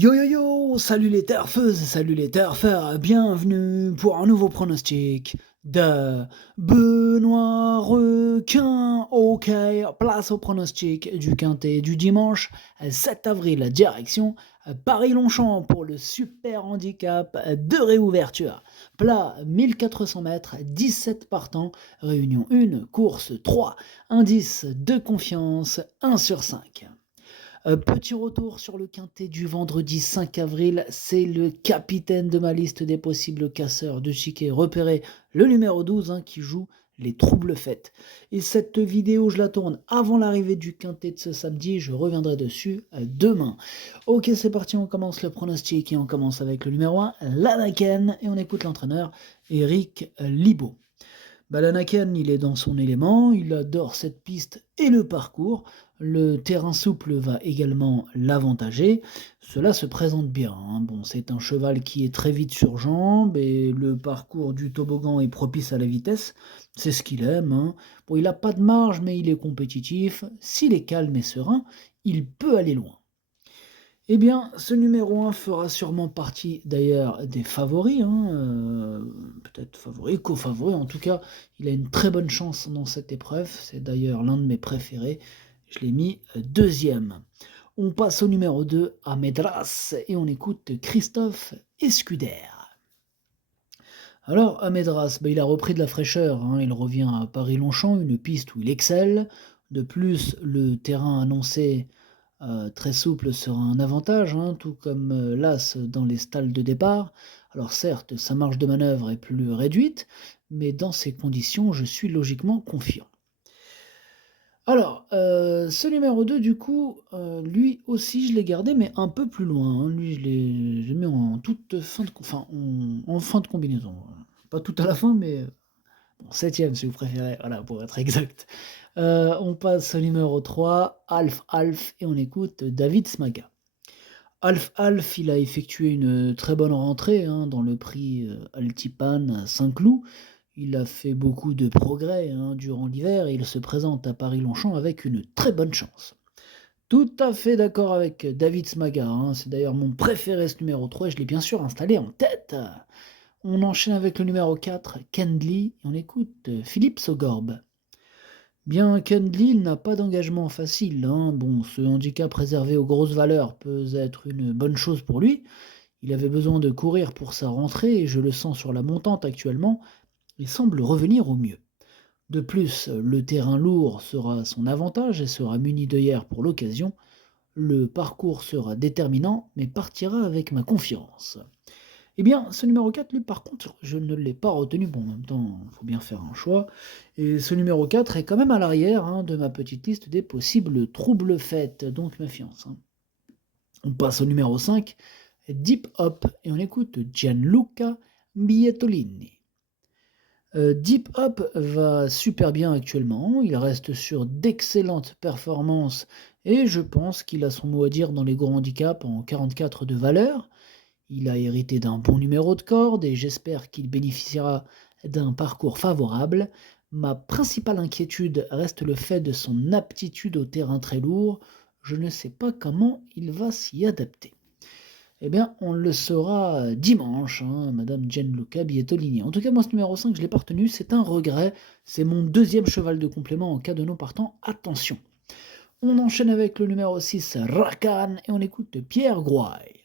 Yo yo yo, salut les turfeuses, salut les turfeurs, bienvenue pour un nouveau pronostic de Benoît Requin. Ok, place au pronostic du quintet du dimanche 7 avril, direction Paris-Longchamp pour le super handicap de réouverture. Plat 1400 mètres, 17 partants, réunion 1, course 3, indice de confiance 1 sur 5. Petit retour sur le quintet du vendredi 5 avril, c'est le capitaine de ma liste des possibles casseurs de chiquet repéré, le numéro 12 qui joue les troubles fêtes. Et cette vidéo, je la tourne avant l'arrivée du quintet de ce samedi, je reviendrai dessus demain. Ok, c'est parti, on commence le pronostic et on commence avec le numéro 1, l'Anaken, et on écoute l'entraîneur Eric Libaud. L'Anaken, il est dans son élément, il adore cette piste et le parcours. Le terrain souple va également l'avantager. Cela se présente bien. Bon, c'est un cheval qui est très vite sur jambes et le parcours du toboggan est propice à la vitesse. C'est ce qu'il aime. Bon, il n'a pas de marge, mais il est compétitif. S'il est calme et serein, il peut aller loin. Eh bien, ce numéro 1 fera sûrement partie d'ailleurs des favoris, peut-être favoris, co-favoris, en tout cas, il a une très bonne chance dans cette épreuve, c'est d'ailleurs l'un de mes préférés, je l'ai mis deuxième. On passe au numéro 2, à Medras, et on écoute Christophe Escuder. Alors, à Medras, il a repris de la fraîcheur, il revient à Paris-Longchamp, une piste où il excelle, de plus, le terrain annoncé très souple sera un avantage, tout comme l'As dans les stalles de départ. Alors certes, sa marge de manœuvre est plus réduite, mais dans ces conditions, je suis logiquement confiant. Alors, ce numéro 2, du coup, lui aussi, je l'ai gardé, mais un peu plus loin. Lui, je l'ai mis en toute fin de, en fin de combinaison. Pas tout à la fin, mais bon, septième si vous préférez, voilà, pour être exact. On passe au numéro 3, Alf Alf, et on écoute David Smaga. Alf Alf, il a effectué une très bonne rentrée dans le prix Altipan à Saint-Cloud. Il a fait beaucoup de progrès durant l'hiver et il se présente à Paris-Longchamp avec une très bonne chance. Tout à fait d'accord avec David Smaga, c'est d'ailleurs mon préféré ce numéro 3 et je l'ai bien sûr installé en tête. On enchaîne avec le numéro 4, Kendley, et on écoute Philippe Sogorbe. Bien Kendley n'a pas d'engagement facile, bon, ce handicap réservé aux grosses valeurs peut être une bonne chose pour lui. Il avait besoin de courir pour sa rentrée et je le sens sur la montante actuellement, il semble revenir au mieux. De plus, le terrain lourd sera à son avantage et sera muni d'œillères pour l'occasion. Le parcours sera déterminant, mais partira avec ma confiance. Eh bien, ce numéro 4, lui, par contre, je ne l'ai pas retenu. Bon, en même temps, il faut bien faire un choix. Et ce numéro 4 est quand même à l'arrière de ma petite liste des possibles troubles faits, donc méfiance. On passe au numéro 5, Deep Hop, et on écoute Gianluca Bietolini. Deep Hop va super bien actuellement, il reste sur d'excellentes performances et je pense qu'il a son mot à dire dans les gros handicaps en 44 de valeur. Il a hérité d'un bon numéro de corde et j'espère qu'il bénéficiera d'un parcours favorable. Ma principale inquiétude reste le fait de son aptitude au terrain très lourd. Je ne sais pas comment il va s'y adapter. Eh bien, on le saura dimanche, Madame Gianluca Bietolini. En tout cas, moi, ce numéro 5, je ne l'ai pas retenu, c'est un regret. C'est mon deuxième cheval de complément en cas de non partant. Attention. On enchaîne avec le numéro 6, Rakan, et on écoute Pierre Grouaille.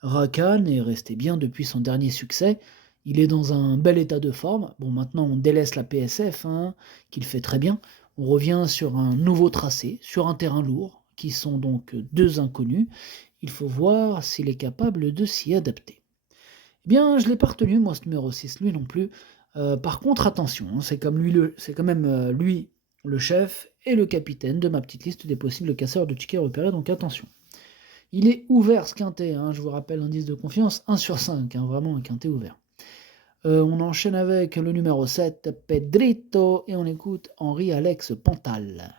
Rakan est resté bien depuis son dernier succès. Il est dans un bel état de forme. Bon, maintenant, on délaisse la PSF, qu'il fait très bien. On revient sur un nouveau tracé, sur un terrain lourd, qui sont donc deux inconnus. Il faut voir s'il est capable de s'y adapter. Eh bien, je ne l'ai pas retenu, moi, ce numéro 6, lui non plus. Par contre, attention, c'est quand même lui le chef et le capitaine de ma petite liste des possibles casseurs de tickets repérés, donc attention. Il est ouvert ce quintet, je vous rappelle, indice de confiance 1 sur 5, vraiment un quintet ouvert. On enchaîne avec le numéro 7, Pedrito, et on écoute Henri-Alex Pantal.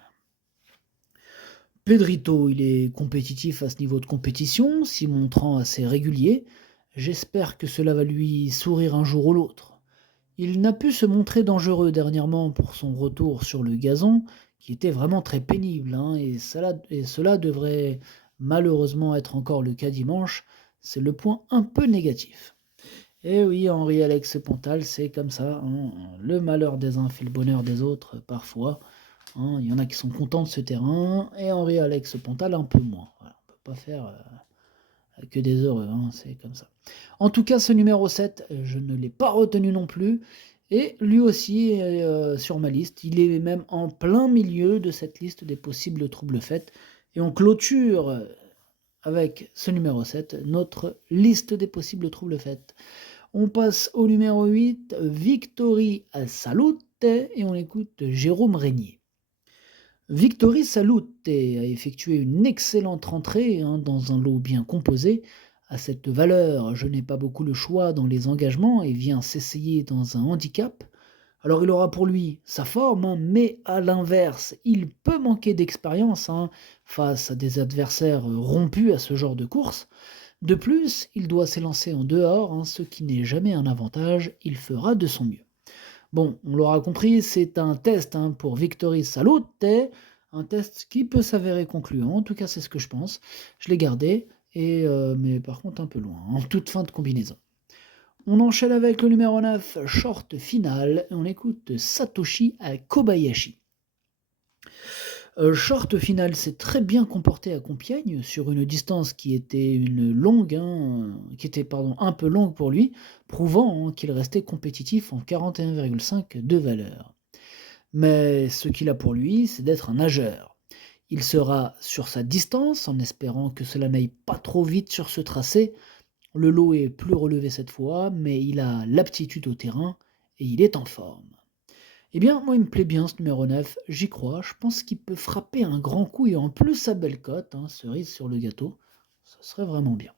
Pedrito, il est compétitif à ce niveau de compétition, s'y montrant assez régulier. J'espère que cela va lui sourire un jour ou l'autre. Il n'a pu se montrer dangereux dernièrement pour son retour sur le gazon, qui était vraiment très pénible, et cela devrait malheureusement être encore le cas dimanche, c'est le point un peu négatif. Et oui, Henri-Alex Pontal, c'est comme ça, hein, le malheur des uns fait le bonheur des autres, parfois, hein. Il y en a qui sont contents de ce terrain, et Henri-Alex Pontal un peu moins. Voilà, on peut pas faire que des heureux, hein, c'est comme ça. En tout cas, ce numéro 7, je ne l'ai pas retenu non plus, et lui aussi est sur ma liste. Il est même en plein milieu de cette liste des possibles troubles faits, et on clôture avec ce numéro 7 notre liste des possibles troubles faits. On passe au numéro 8, Victory Salute, et on écoute Jérôme Régnier. Victory Salute a effectué une excellente rentrée, hein, dans un lot bien composé. À cette valeur, je n'ai pas beaucoup le choix dans les engagements et vient s'essayer dans un handicap. Alors il aura pour lui sa forme, hein, mais à l'inverse, il peut manquer d'expérience, hein, face à des adversaires rompus à ce genre de course. De plus, il doit s'élancer en dehors, hein, ce qui n'est jamais un avantage, il fera de son mieux. Bon, on l'aura compris, c'est un test, hein, pour Victory Salute, un test qui peut s'avérer concluant, en tout cas c'est ce que je pense. Je l'ai gardé, mais par contre un peu loin, en toute fin de combinaison. On enchaîne avec le numéro 9, short final, et on écoute Satoshi Kobayashi. Short final s'est très bien comporté à Compiègne sur une distance qui était un peu longue pour lui, prouvant, hein, qu'il restait compétitif en 41,5 de valeur. Mais ce qu'il a pour lui, c'est d'être un nageur. Il sera sur sa distance en espérant que cela n'aille pas trop vite sur ce tracé. Le lot est plus relevé cette fois, mais il a l'aptitude au terrain et il est en forme. Eh bien, moi, il me plaît bien ce numéro 9, j'y crois. Je pense qu'il peut frapper un grand coup et en plus sa belle cote, hein, cerise sur le gâteau. Ça serait vraiment bien.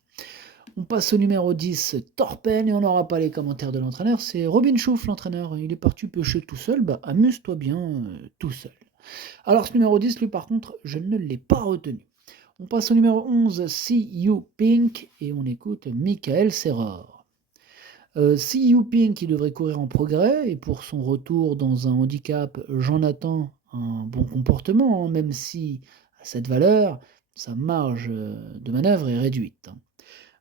On passe au numéro 10, Torpen, et on n'aura pas les commentaires de l'entraîneur. C'est Robin Chouf, l'entraîneur. Il est parti pêcher tout seul. Bah, amuse-toi bien tout seul. Alors, ce numéro 10, lui, par contre, je ne l'ai pas retenu. On passe au numéro 11, See You Pink, et on écoute Michael Serror. See You Pink, qui devrait courir en progrès, et pour son retour dans un handicap, j'en attends un bon comportement, hein, même si, à cette valeur, sa marge de manœuvre est réduite, hein.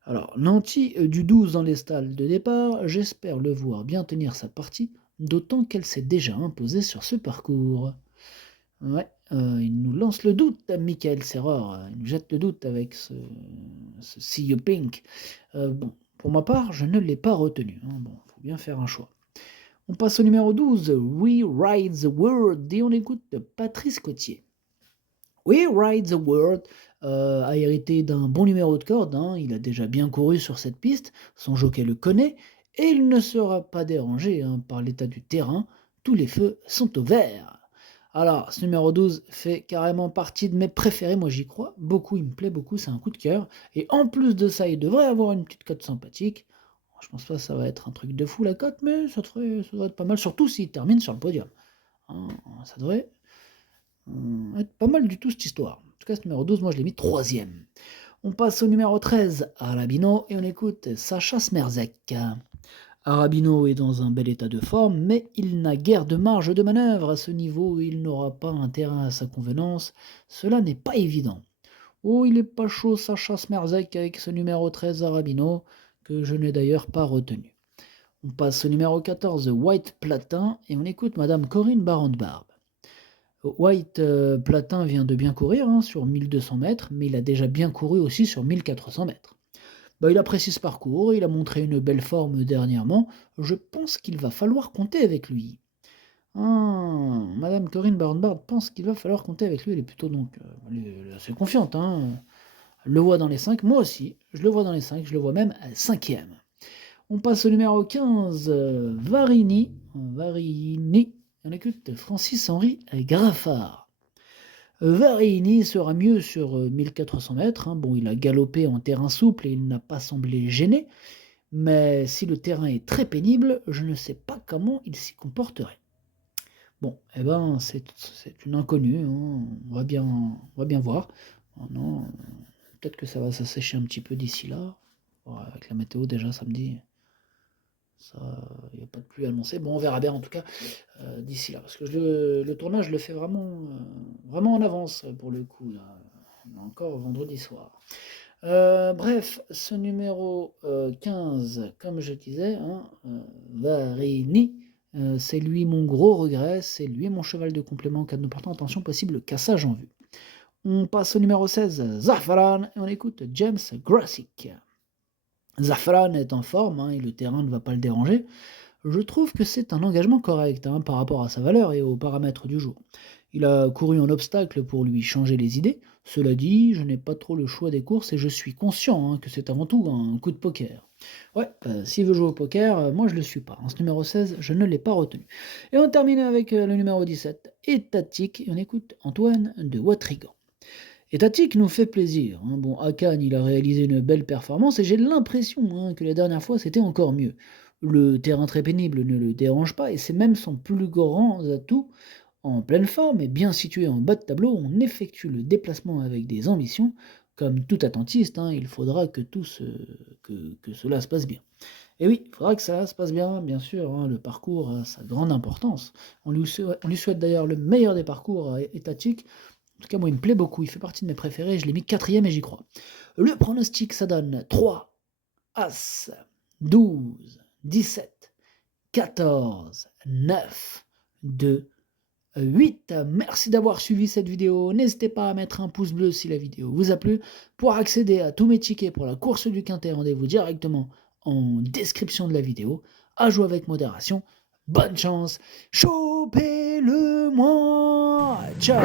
Alors, Nanti du 12 dans les stalles de départ, j'espère le voir bien tenir sa partie, d'autant qu'elle s'est déjà imposée sur ce parcours. Ouais, il nous lance le doute, Michael Serror, il nous jette le doute avec ce See You Pink. Bon, pour ma part, je ne l'ai pas retenu, hein. Bon, faut bien faire un choix. On passe au numéro 12, We Ride the World, et on écoute Patrice Cotier. We Ride the World a hérité d'un bon numéro de corde, hein, il a déjà bien couru sur cette piste, son jockey le connaît, et il ne sera pas dérangé, hein, par l'état du terrain, tous les feux sont au vert. Alors, ce numéro 12 fait carrément partie de mes préférés, moi j'y crois, beaucoup, il me plaît beaucoup, c'est un coup de cœur, et en plus de ça, il devrait avoir une petite cote sympathique. Je pense pas que ça va être un truc de fou la cote, mais ça devrait être pas mal, surtout s'il termine sur le podium, hein, ça devrait être pas mal du tout cette histoire. En tout cas, ce numéro 12, moi je l'ai mis troisième. On passe au numéro 13, Arabino, et on écoute Sacha Smerzek. Arabino est dans un bel état de forme, mais il n'a guère de marge de manœuvre à ce niveau, il n'aura pas un terrain à sa convenance, cela n'est pas évident. Oh, il est pas chaud Sacha Smerzek avec ce numéro 13 Arabino, que je n'ai d'ailleurs pas retenu. On passe au numéro 14, White Platin, et on écoute Madame Corinne Barande-Barbe. White Platin vient de bien courir, hein, sur 1200 mètres, mais il a déjà bien couru aussi sur 1400 mètres. Bah, il apprécie ce parcours, il a montré une belle forme dernièrement, je pense qu'il va falloir compter avec lui. Ah, Madame Corinne Barnbard pense qu'il va falloir compter avec lui, elle est plutôt donc elle est assez confiante, hein. Elle le voit dans les 5, moi aussi, je le vois dans les 5, je le vois même à 5e. On passe au numéro 15, Varini, on écoute Francis-Henri Graffard. Varini sera mieux sur 1400 mètres, hein. Bon, il a galopé en terrain souple et il n'a pas semblé gêné, mais si le terrain est très pénible, je ne sais pas comment il s'y comporterait. Bon, eh ben, c'est une inconnue, hein. On va bien voir. Oh non, peut-être que ça va s'assécher un petit peu d'ici là. Bon, avec la météo déjà samedi, ça, il n'y a pas de pluie annoncée. Bon, on verra bien en tout cas d'ici là, parce que le tournage je le fais vraiment en avance pour le coup, là. On est encore vendredi soir. Bref, ce numéro 15, comme je disais, hein, Varini, c'est lui mon gros regret, c'est lui mon cheval de complément, car nous portons attention possible cassage en vue. On passe au numéro 16, Zafran, et on écoute James Grassick. Zafran est en forme, hein, et le terrain ne va pas le déranger. Je trouve que c'est un engagement correct, hein, par rapport à sa valeur et aux paramètres du jour. Il a couru en obstacle pour lui changer les idées. Cela dit, je n'ai pas trop le choix des courses et je suis conscient, hein, que c'est avant tout un coup de poker. Ouais, s'il veut jouer au poker, moi je le suis pas, hein. Ce numéro 16, je ne l'ai pas retenu. Et on termine avec le numéro 17, Étatique, et on écoute Antoine de Watrigan. Étatique nous fait plaisir, hein. Bon, à Cannes, il a réalisé une belle performance et j'ai l'impression, hein, que la dernière fois c'était encore mieux. Le terrain très pénible ne le dérange pas et c'est même son plus grand atout. En pleine forme et bien situé en bas de tableau, on effectue le déplacement avec des ambitions. Comme tout attentiste, hein, il faudra que cela se passe bien. Et oui, il faudra que ça se passe bien sûr, hein, le parcours a sa grande importance. On lui souhaite d'ailleurs le meilleur des parcours étatiques. En tout cas, moi, il me plaît beaucoup, il fait partie de mes préférés, je l'ai mis quatrième et j'y crois. Le pronostic, ça donne 3, As, 12, 17, 14, 9, 2, 8. Merci d'avoir suivi cette vidéo. N'hésitez pas à mettre un pouce bleu si la vidéo vous a plu. Pour accéder à tous mes tickets pour la course du Quintet, rendez-vous directement en description de la vidéo. À jouer avec modération. Bonne chance. Chopez-le moi. Ciao.